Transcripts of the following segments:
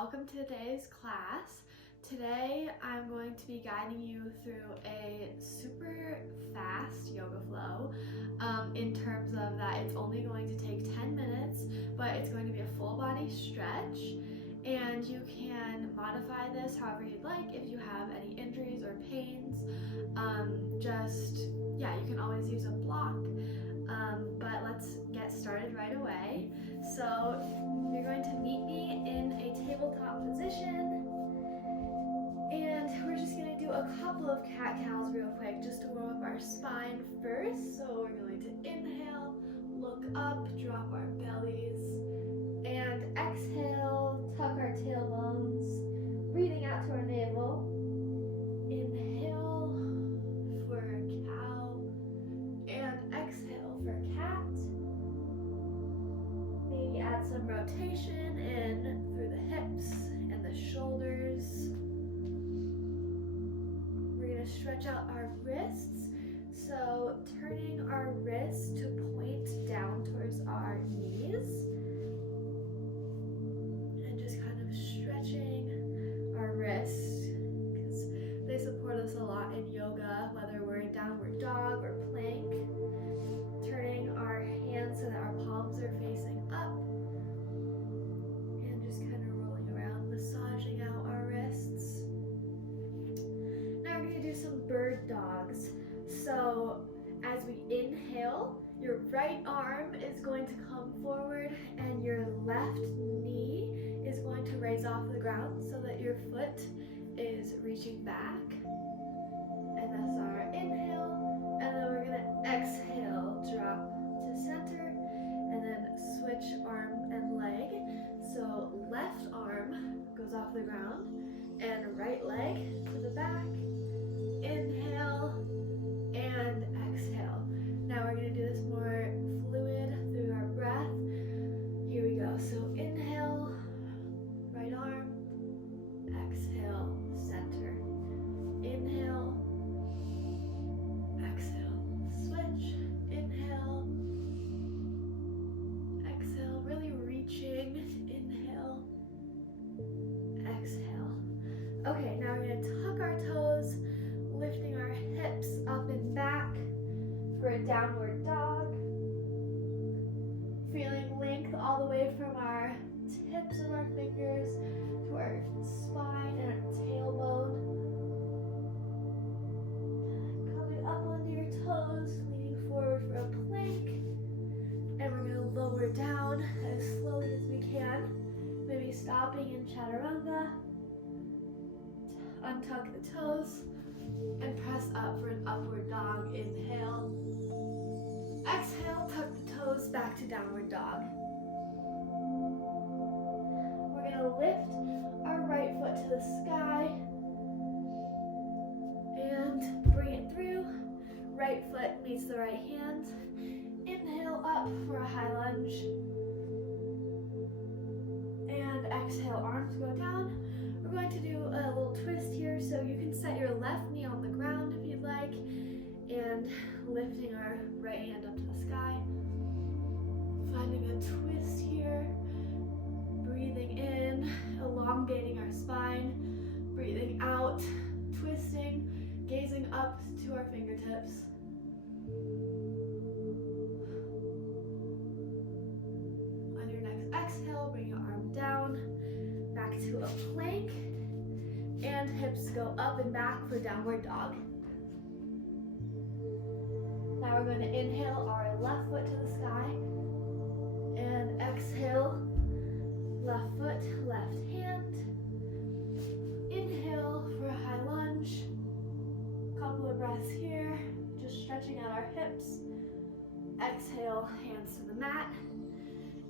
welcome to today's class. Today I'm going to be guiding you through a super fast yoga flow in terms of that it's only going to take 10 minutes, but it's going to be a full body stretch, and you can modify this however you'd like if you have any injuries or pains. You can always use a block, but let's get started right away. So you're going to meet me in a tabletop position, and we're just going to do a couple of cat-cows real quick just to warm up our spine first. So we're going to inhale, look up, drop our bellies, and exhale, tuck our tailbones, breathing out to our navel. Inhale for cow, and exhale for cat. Maybe add some rotation in through the hips and the shoulders. We're going to stretch out our wrists. So turning our wrists to point down towards our knees. And just kind of stretching our wrists because they support us a lot in yoga, whether we're in downward dog or plank. Turning our hands so that our palms are facing up, and just kind of rolling around, massaging out our wrists. Now we're going to do some bird dogs. So as we inhale, your right arm is going to come forward and your left knee is going to raise off the ground so that your foot is reaching back. And that's our inhale, and then we're going to exhale, drop to center, and then switch arm and leg. So left arm goes off the ground, and right leg to the back. Inhale, and exhale. Now we're going to do this more fluid through our breath. Here we go. So inhale, right arm, exhale, center. Inhale, exhale, switch, inhale, exhale, really reaching, inhale, exhale. Okay, now we're going to tuck our toes, lifting our hips up and back for a downward dog. Feeling length all the way from our tips of our fingers to our spine and our tailbone. Coming up onto your toes, leaning forward for a plank. And we're going to lower down as slowly as we can. Maybe stopping in chaturanga. Untuck the toes and press up for an upward dog. Inhale. Exhale, tuck the toes back to downward dog. We're going to lift our right foot to the sky and bring it through. Right foot meets the right hand. Inhale up for a high lunge. And exhale, arms go down. We're going to do a little twist here, so you can set your left knee on the ground if you'd like, and lifting our right hand up to the sky. Finding a twist here. Breathing in, elongating our spine. Breathing out, twisting, gazing up to our fingertips. On your next exhale, bring your arm down, back to a plank, and hips go up and back for downward dog. Now we're going to inhale our left foot to the sky, and exhale, left foot, left hand. Inhale for a high lunge. Couple of breaths here, just stretching out our hips. Exhale, hands to the mat,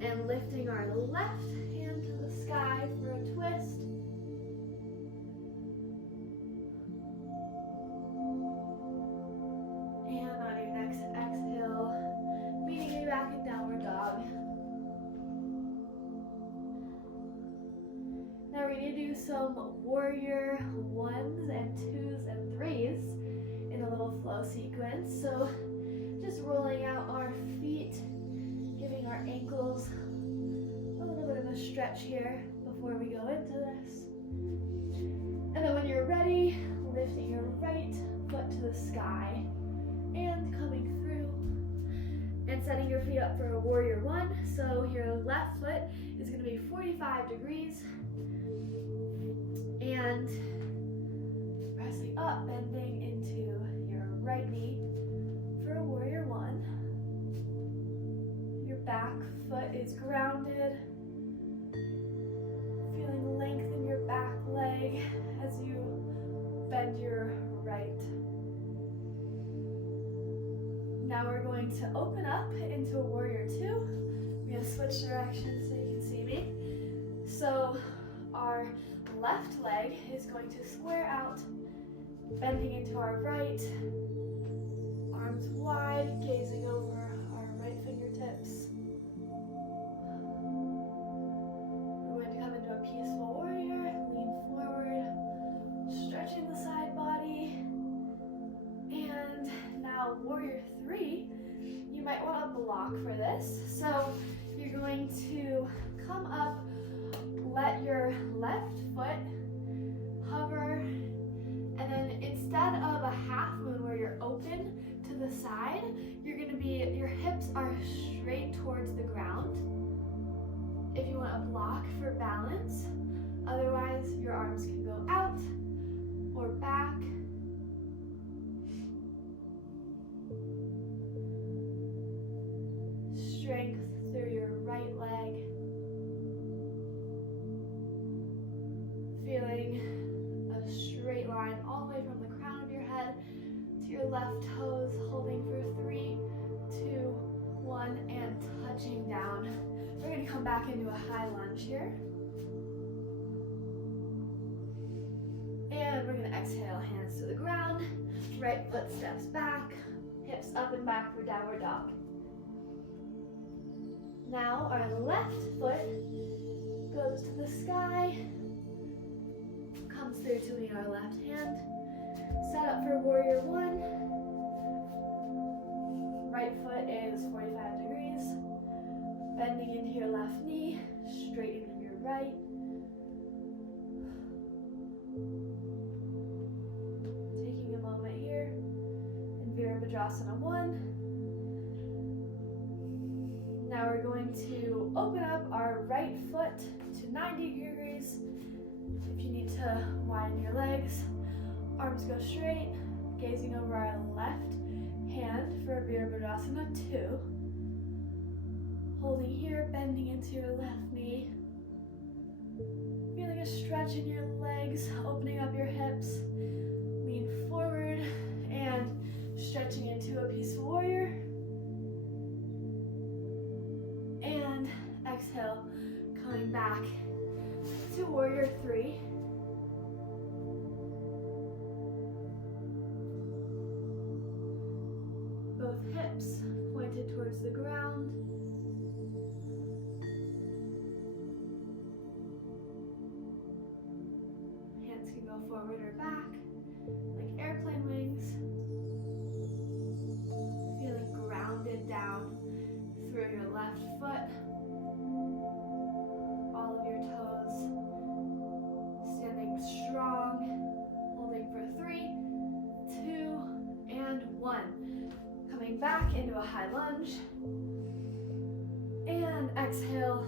and lifting our left hand to the sky for a twist. And on your next exhale, meeting you back in downward dog. Now we're going to do some warrior 1s and 2s and 3s in a little flow sequence. So just rolling out our feet, giving our ankles a little bit of a stretch here before we go into this. And then when you're ready, lifting your right foot to the sky and coming through and setting your feet up for a warrior one. So your left foot is going to be 45 degrees and pressing up, bending into your right knee for a warrior one. Your back foot is grounded, feeling length in your back leg as you bend your right. Now we're going to open up into a warrior two. We're going to switch directions so you can see me. So our left leg is going to square out, bending into our right, arms wide, gazing over our right fingertips. We're going to come into a peaceful warrior, lean forward, stretching the side body. And now warrior three, you might want to block for this. So you're going to come up, let your left foot hover, and then instead of a half moon where you're open to the side, you're going to be, your hips are straight towards the ground. If you want to block for balance, otherwise your arms can go out or back. Strength through your right leg. Feeling a straight line all the way from the crown of your head to your left toes, holding for 3, 2, 1, and touching down. We're going to come back into a high lunge here. And we're going to exhale, hands to the ground, right foot steps back, hips up and back for downward dog. Now our left foot goes to the sky, comes through to me our left hand, set up for warrior one. Right foot is 45 degrees, bending into your left knee, straightening your right. Taking a moment here in Virabhadrasana 1. Now we're going to open up our right foot to 90 degrees. If you need to widen your legs, arms go straight, gazing over our left hand for Virabhadrasana 2. Holding here, bending into your left knee. Feeling a stretch in your legs, opening up your hips. Lean forward and stretching into a peaceful warrior. And exhale, coming back to warrior three. Both hips pointed towards the ground. Hands can go forward or back, like airplane wings. Feeling grounded down through your left foot. All of your toes standing strong, holding for 3, 2, and 1. Coming back into a high lunge. And exhale,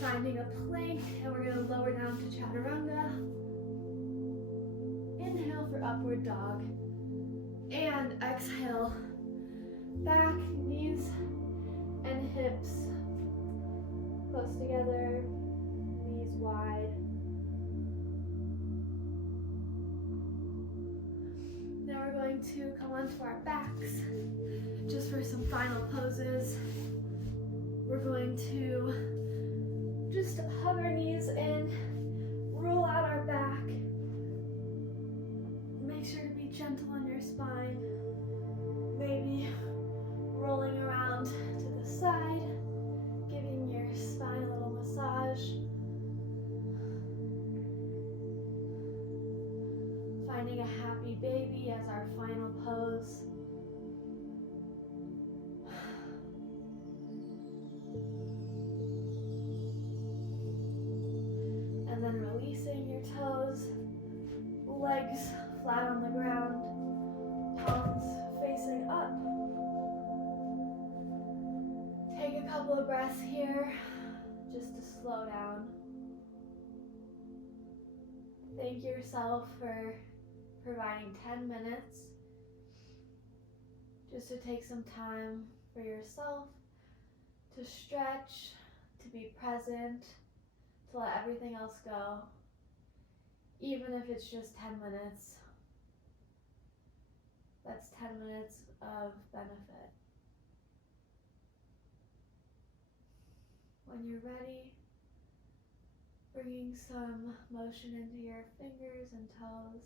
finding a plank, and we're going to lower down to chaturanga. Inhale for upward dog. And exhale, back, knees, and hips close together, knees wide. Now we're going to come onto our backs just for some final poses. We're going to just hug our knees in, roll out our back. Make sure to be gentle on your spine. Maybe rolling around to the side, giving your spine a little massage. Finding a happy baby as our final pose. Releasing your toes, legs flat on the ground, palms facing up. Take a couple of breaths here just to slow down. Thank yourself for providing 10 minutes just to take some time for yourself to stretch, to be present, to let everything else go, even if it's just 10 minutes. That's 10 minutes of benefit. When you're ready, bringing some motion into your fingers and toes.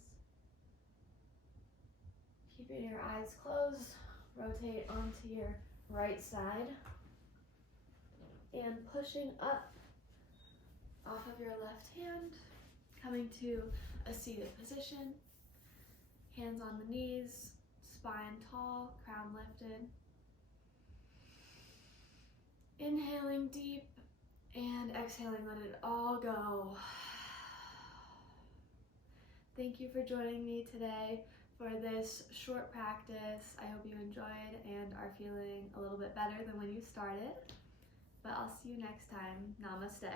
Keeping your eyes closed, rotate onto your right side and pushing up off of your left hand, coming to a seated position, hands on the knees, spine tall, crown lifted. Inhaling deep and exhaling, let it all go. Thank you for joining me today for this short practice. I hope you enjoyed and are feeling a little bit better than when you started. But I'll see you next time. Namaste.